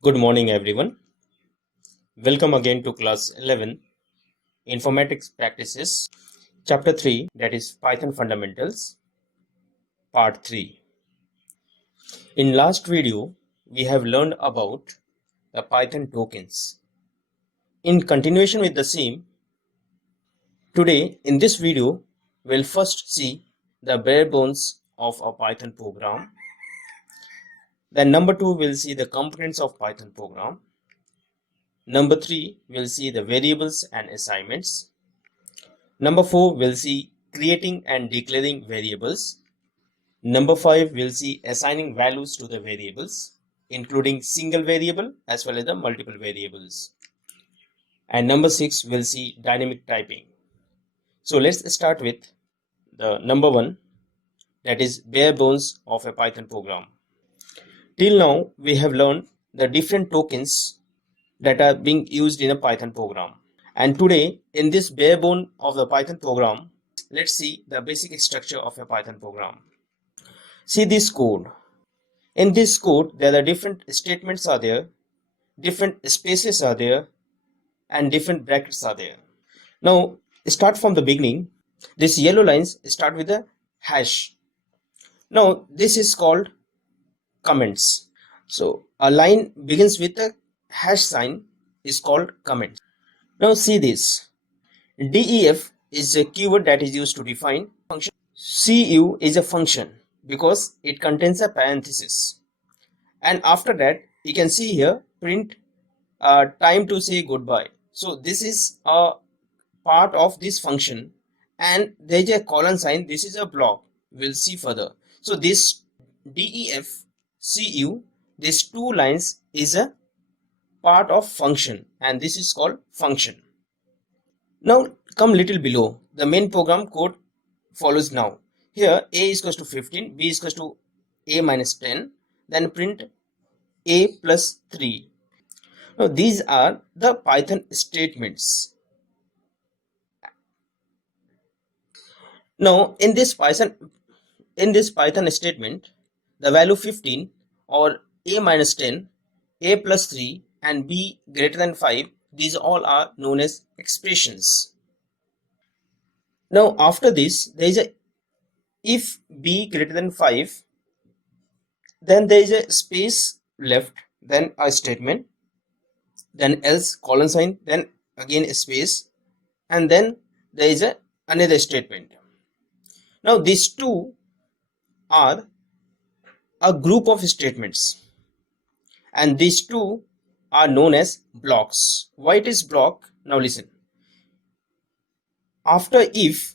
Good morning, everyone. Welcome again to class 11 Informatics Practices, Chapter 3, that is Python Fundamentals, Part 3. In last video, we have learned about the Python tokens. In continuation with the same, today in this video, we'll first see the bare bones of a Python program. Then number 2, we'll see the components of Python program. Number 3, we'll see the variables and assignments. Number 4, we'll see creating and declaring variables. Number 5, we'll see assigning values to the variables, including single variable as well as the multiple variables. And number 6, we'll see dynamic typing. So let's start with the number 1, that is bare bones of a Python program. Till now, we have learned the different tokens that are being used in a Python program. And today, in this bare bone of the Python program, let's see the basic structure of a Python program. See this code. In this code, there are different statements are there, different spaces are there, and different brackets are there. Now, start from the beginning. This yellow lines start with a hash. Now, this is called comments. So, a line begins with a hash sign is called comment. Now see this. def is a keyword that is used to define function. cu is a function because it contains a parenthesis. And after that, you can see here print time to say goodbye. So this is a part of this function, and there is a colon sign. This is a block. We'll see further. So this def cu, these two lines is a part of function, and this is called function. Now come little below. The main program code follows now. Here a is equals to 15, b is equals to a minus 10, then print a plus 3. Now these are the Python statements. Now in this Python statement, the value 15 or a minus 10, a plus 3 and b greater than 5, these all are known as expressions. Now after this, there is a if b greater than 5, then there is a space left, then a statement, then else colon sign, then again a space, and then there is another statement. Now these two are a group of statements, and these two are known as blocks. Why it is block? Now listen. After if,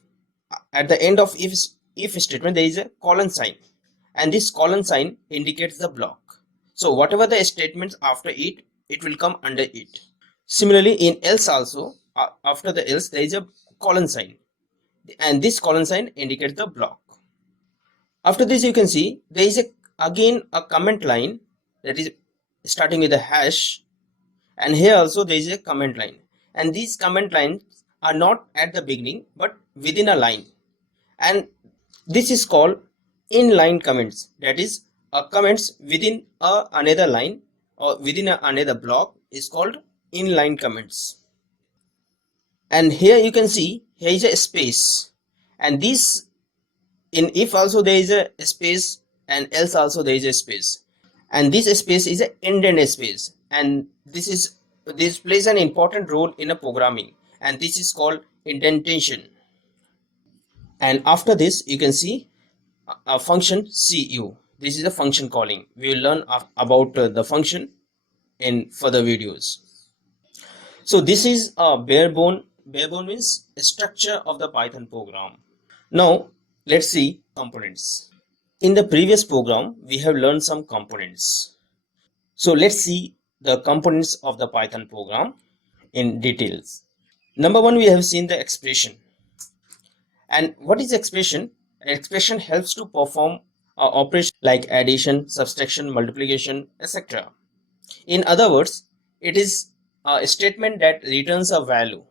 at the end of if statement, there is a colon sign, and this colon sign indicates the block. So whatever the statements after it, it will come under it. Similarly, in else also, after the else, there is a colon sign, and this colon sign indicates the block. After this, you can see there is again a comment line that is starting with a hash, and here also there is a comment line, and these comment lines are not at the beginning but within a line, and this is called inline comments. That is, comments within another line or within another block is called inline comments. And here you can see here is a space, and this in if also there is a space, and else also there is a space, and this space is an indented space, and this plays an important role in a programming, and this is called indentation. And after this, you can see a function cu. This is a function calling. We will learn about the function in further videos. So this is a bare bone means a structure of the Python program. Now let's see components. In the previous program, we have learned some components. So let's see the components of the Python program in details. Number 1, we have seen the expression. And what is expression? An expression helps to perform operations like addition, subtraction, multiplication, etc. In other words, it is a statement that returns a value.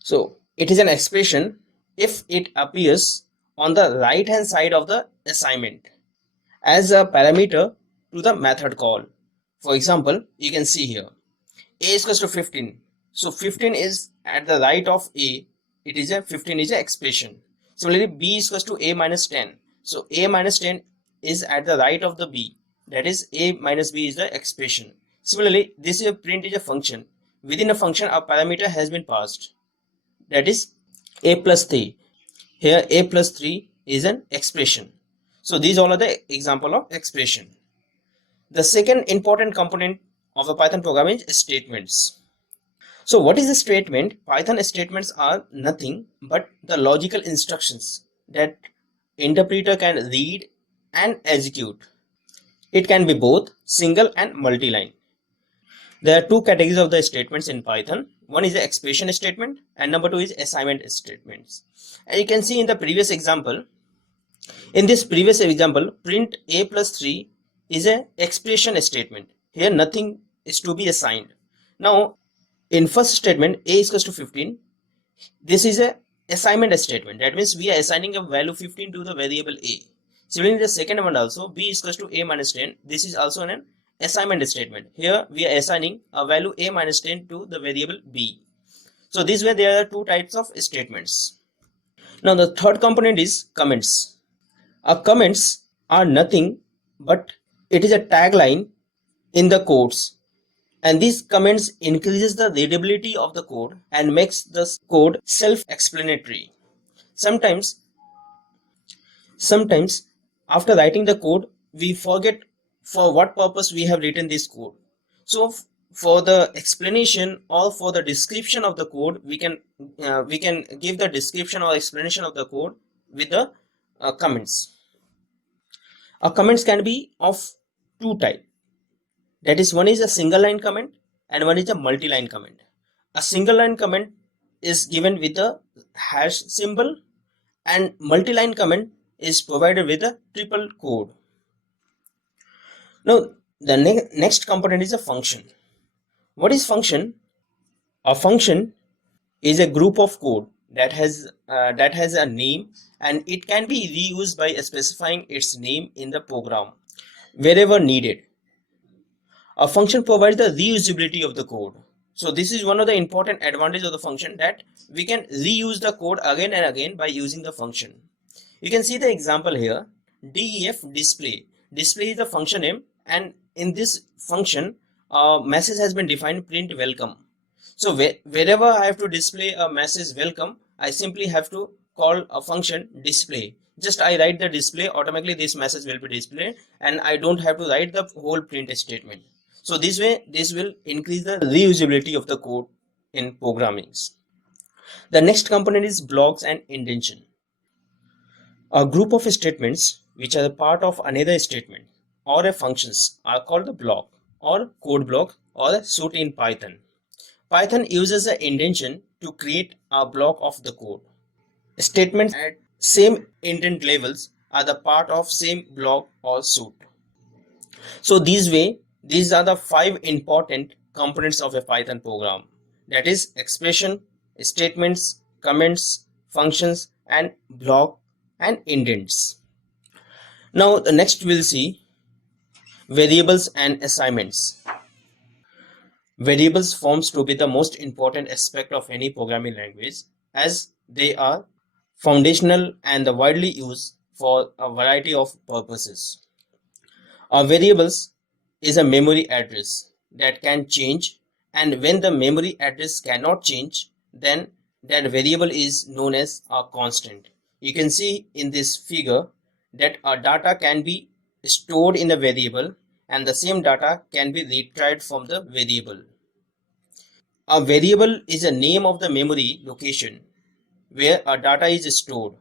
So it is an expression if it appears on the right hand side of the assignment as a parameter to the method call. For example, you can see here a is equals to 15. So 15 is at the right of a. It is a 15 is an expression. Similarly, b is equals to a minus 10. So a minus 10 is at the right of the b. That is a minus b is the expression. Similarly, this is a print is a function. Within a function, a parameter has been passed. That is a plus 3. Here a plus 3 is an expression. So these all are the example of expression. The second important component of a Python program is statements. So what is a statement? Python statements are nothing but the logical instructions that interpreter can read and execute. It can be both single and multi-line. There are two categories of the statements in Python. One is the expression statement and number two is assignment statements. And you can see in the previous example, print a plus 3 is an expression statement. Here nothing is to be assigned. Now, in first statement, a is equals to 15. This is a assignment statement. That means we are assigning a value 15 to the variable a. Similarly, the second one also, b is equals to a minus 10. This is also an assignment statement. Here we are assigning a value a minus 10 to the variable b. So this way there are two types of statements. Now the third component is comments. Comments are nothing but it is a tagline in the codes, and these comments increases the readability of the code and makes the code self-explanatory. Sometimes after writing the code we forget for what purpose we have written this code. So for the explanation or for the description of the code, we can give the description or explanation of the code with the comments. Comments can be of two types. That is, one is a single line comment and one is a multi-line comment. A single line comment is given with a hash symbol and multi-line comment is provided with a triple code. Now the next component is a function. What is function? A function is a group of code that has a name, and it can be reused by specifying its name in the program wherever needed. A function provides the reusability of the code. So this is one of the important advantages of the function, that we can reuse the code again and again by using the function. You can see the example here, def display. Display is the function name, and in this function a message has been defined, print welcome. So wherever I have to display a message welcome, I simply have to call a function display. Just I write the display, automatically this message will be displayed and I don't have to write the whole print statement. So this way, this will increase the reusability of the code in programming. The next component is blocks and indentation. A group of statements which are a part of another statement or a functions are called the block or code block or a suite in Python. Python uses an indentation to create a block of the code. Statements at same indent levels are the part of same block or suite. So these are the 5 important components of a Python program. That is expression, statements, comments, functions, and block and indents. Now the next we'll see variables and assignments. Variables forms to be the most important aspect of any programming language, as they are foundational and widely used for a variety of purposes. A variables is a memory address that can change, and when the memory address cannot change, then that variable is known as a constant. You can see in this figure that a data can be stored in a variable and the same data can be retrieved from the variable. A variable is a name of the memory location where a data is stored.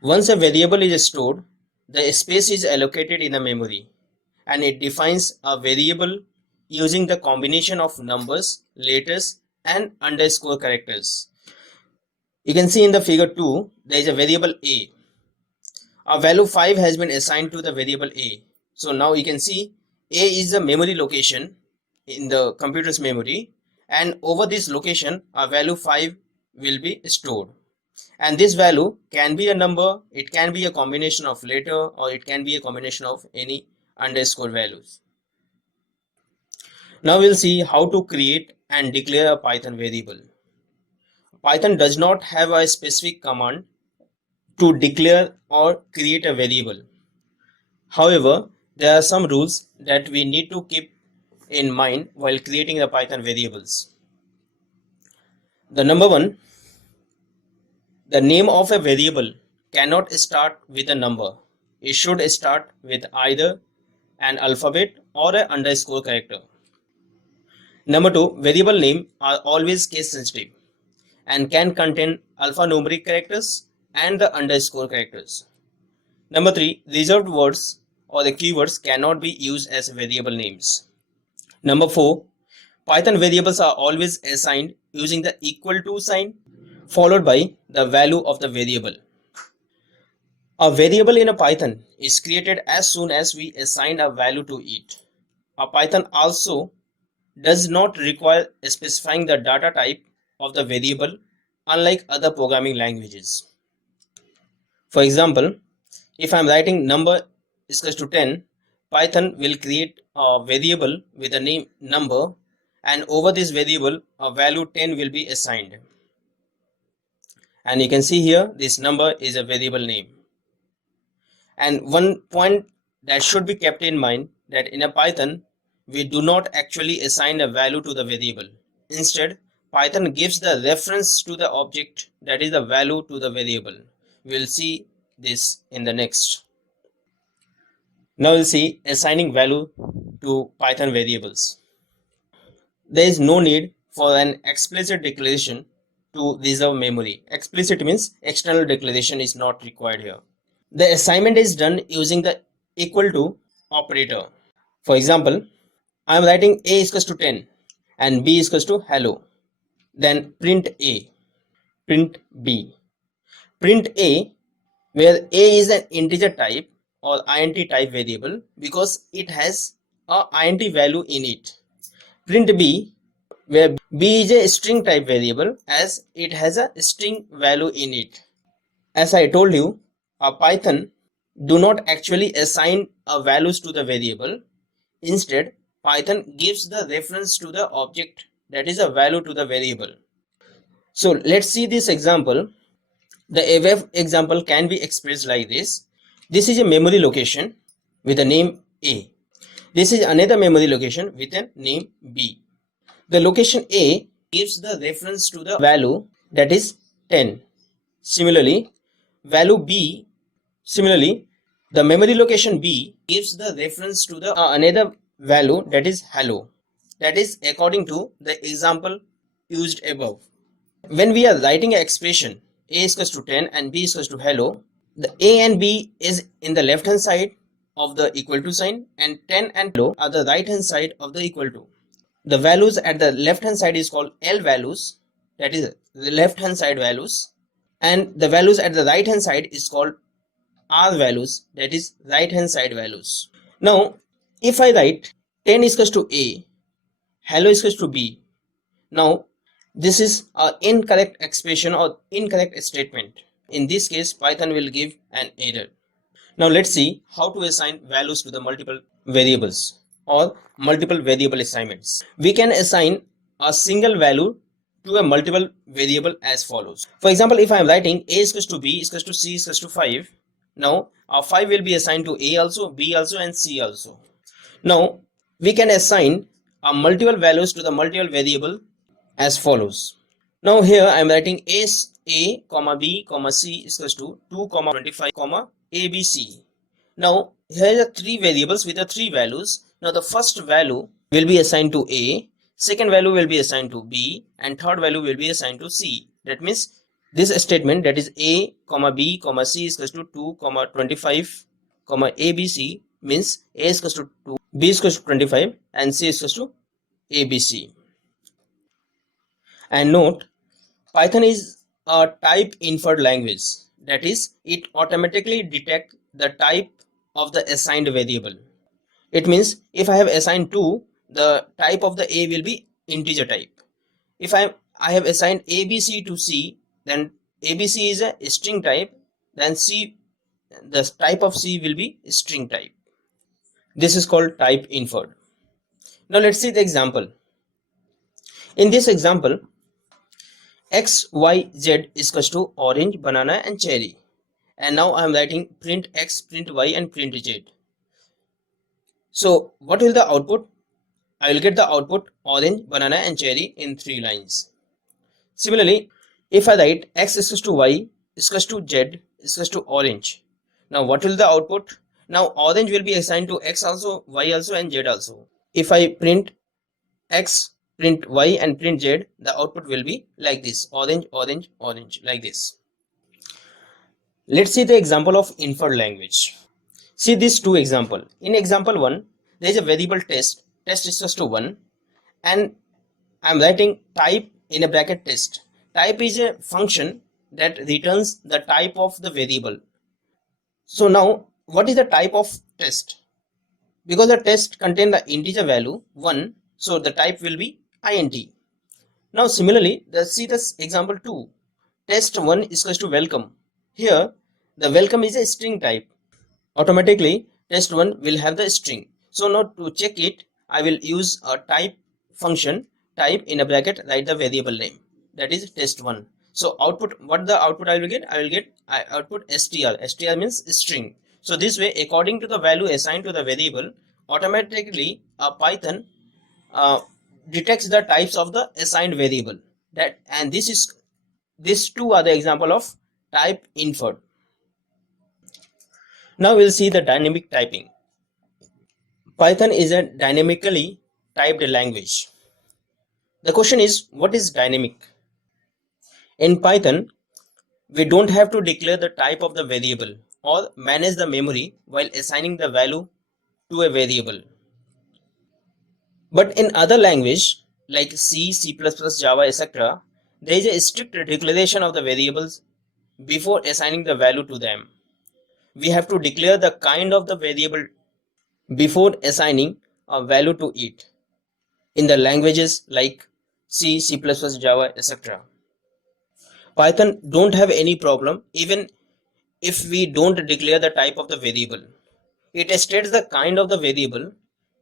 Once a variable is stored, the space is allocated in the memory, and it defines a variable using the combination of numbers, letters, and underscore characters. You can see in the figure 2, there is a variable a. A value 5 has been assigned to the variable a. So now you can see a is the memory location in the computer's memory, and over this location a value 5 will be stored. And this value can be a number, it can be a combination of letter, or it can be a combination of any underscore values. Now we'll see how to create and declare a Python variable. Python does not have a specific command to declare or create a variable. However, there are some rules that we need to keep in mind while creating the Python variables. The number one, the name of a variable cannot start with a number. It should start with either an alphabet or an underscore character. Number two, variable name are always case sensitive and can contain alphanumeric characters and the underscore characters. Number three, reserved words or the keywords cannot be used as variable names. Number four, Python variables are always assigned using the equal to sign followed by the value of the variable. A variable in a Python is created as soon as we assign a value to it. A Python also does not require specifying the data type of the variable, unlike other programming languages. For example, if I am writing number is equal to 10, Python will create a variable with the name number, and over this variable a value 10 will be assigned. And you can see here this number is a variable name. And one point that should be kept in mind that in a Python we do not actually assign a value to the variable. Instead, Python gives the reference to the object, that is the value to the variable. We will see this in the next. Now we'll see assigning value to Python variables. There is no need for an explicit declaration to reserve memory. Explicit means external declaration is not required here. The assignment is done using the equal to operator. For example, I am writing a is equal to 10 and b is equal to hello. Then print a, print b. Print a, where a is an integer type or int type variable because it has a int value in it. Print b, where b is a string type variable as it has a string value in it. As I told you, a Python do not actually assign a values to the variable. Instead, Python gives the reference to the object, that is a value to the variable. So let's see this example. The above example can be expressed like this. This is a memory location with a name A. This is another memory location with a name B. The location A gives the reference to the value, that is 10. Similarly, the memory location B gives the reference to the another value, that is hello. That is according to the example used above. When we are writing an expression a is equal to 10 and b is equal to hello, the a and b is in the left hand side of the equal to sign and 10 and hello are the right hand side of the equal to. The values at the left hand side is called L values, that is the left hand side values, and the values at the right hand side is called R values, that is right hand side values. Now if I write 10 is equal to a, hello is equal to b, now this is an incorrect expression or incorrect statement. In this case, Python will give an error. Now let's see how to assign values to the multiple variables or multiple variable assignments. We can assign a single value to a multiple variable as follows. For example, if I am writing a is equal to b is equal to c is equal to 5, now our 5 will be assigned to a also, b also and c also. Now we can assign multiple values to the multiple variable as follows. Now here I am writing a comma b comma c is equal to 2 comma 25 comma abc. Now here are three variables with the three values. Now the first value will be assigned to a, second value will be assigned to b, and third value will be assigned to c. That means this statement, that is a comma b comma c is equal to 2 comma 25 comma abc, means a is equal to 2, b is equal to 25 and c is equal to abc. And note, Python is a type inferred language, that is it automatically detects the type of the assigned variable. It means if I have assigned 2, the type of the a will be integer type. If I have assigned abc to c, then abc is a string type, then c, the type of c will be string type. This is called type inferred. Now let's see the example. In this example, x, y, z is equals to orange, banana and cherry. And now I am writing print x, print y and print z. So what will the output? I will get the output orange, banana and cherry in 3 lines. Similarly, if I write x is equals to y is equals to z is equals to orange. Now what will the output? Now orange will be assigned to x also, y also and z also. If I print x, print y and print z, the output will be like this: orange, orange, orange, like this. Let's see the example of inferred language. See these two example. In example 1, there is a variable test is equals to 1, and I am writing type in a bracket test. Type is a function that returns the type of the variable. So now what is the type of test? Because the test contains the integer value 1, so the type will be int. Now similarly, see this example 2. Test1 is equals to welcome. Here the welcome is a string type. Automatically test1 will have the string. So now to check it, I will use a type function, type in a bracket, write the variable name, that is test1. So output, what the output I will get? I will get output str. Str means string. So this way, according to the value assigned to the variable, automatically Python detects the types of the assigned variable. That, and these two are the example of type inferred. Now we'll see the dynamic typing. Python is a dynamically typed language. The question is, what is dynamic? In Python, we don't have to declare the type of the variable or manage the memory while assigning the value to a variable. But in other language like C, C++, Java, etc., there is a strict declaration of the variables before assigning the value to them. We have to declare the kind of the variable before assigning a value to it in the languages like C, C++, Java, etc. Python don't have any problem even if we don't declare the type of the variable. It states the kind of the variable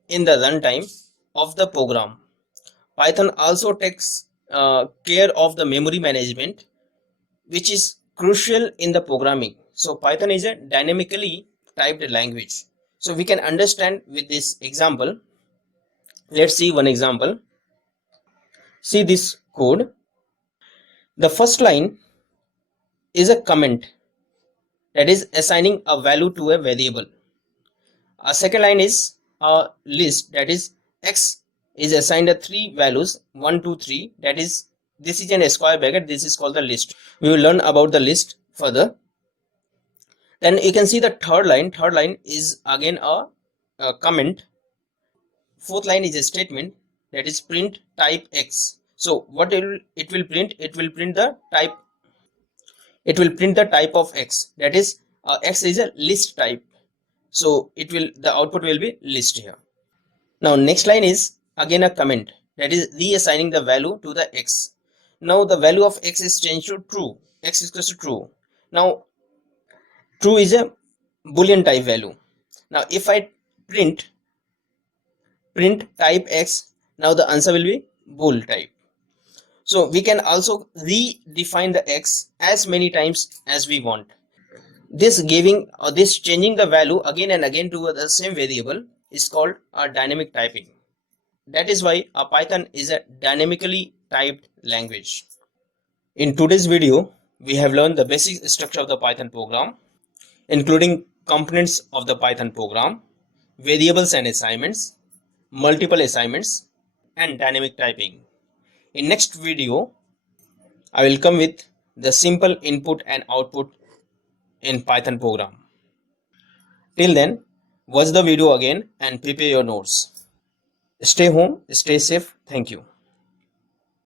in the runtime of the program. Python also takes care of the memory management, which is crucial in the programming. So Python is a dynamically typed language. So we can understand with this example. Let's see one example. See this code. The first line is a comment, that is assigning a value to a variable. A second line is a list, that is x is assigned a 3 values 1, 2, 3, that is, this is an square bracket, this is called the list. We will learn about the list further. Then you can see the third line is again a comment. Fourth line is a statement, that is print type x. So what it will print? It will print the type. It will print the type of x, that is x is a list type. So it will, the output will be list here. Now next line is again a comment, that is reassigning the value to the x. Now the value of x is changed to true. X is equals to true. Now true is a boolean type value. Now if I print type x, now the answer will be bool type. So we can also redefine the x as many times as we want. This giving or this changing the value again and again to the same variable is called a dynamic typing. That is why a Python is a dynamically typed language. In today's video, we have learned the basic structure of the Python program, including components of the Python program, variables and assignments, multiple assignments, and dynamic typing. In next video, I will come with the simple input and output in Python program. Till then, watch the video again and prepare your notes. Stay home, stay safe. Thank you.